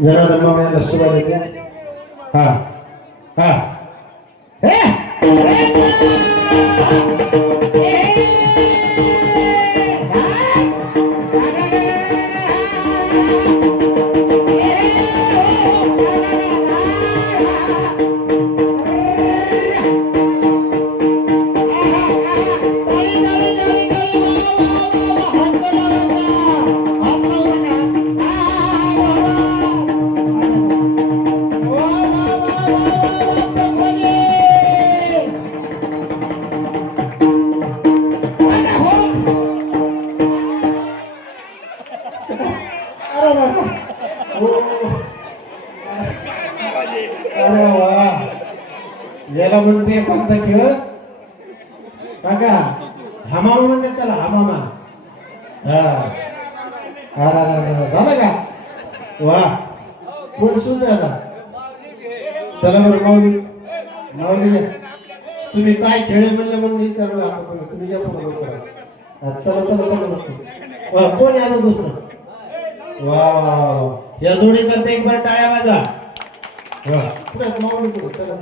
¿Ya no me la suba de ti? Ah, ah. ¡Eh! ¡Eh! अरे ओ. अरे वा. याला म्हणते कोणता खेळ. काका हमामा म्हणते त्याला हमामा. हा. अरे झालं का? वा. कोण सुद्धा आता? चला बरं माऊली. माऊली तुम्ही काय खेळ म्हणले म्हणून विचारलं आता तुम्ही. तुम्ही या पुढे चला चला चला वा कोण आलं दुसरं? वा वा वा या जोडी करता एक बार टाळ्या माझा वा. पुढे माऊली पुढे चला.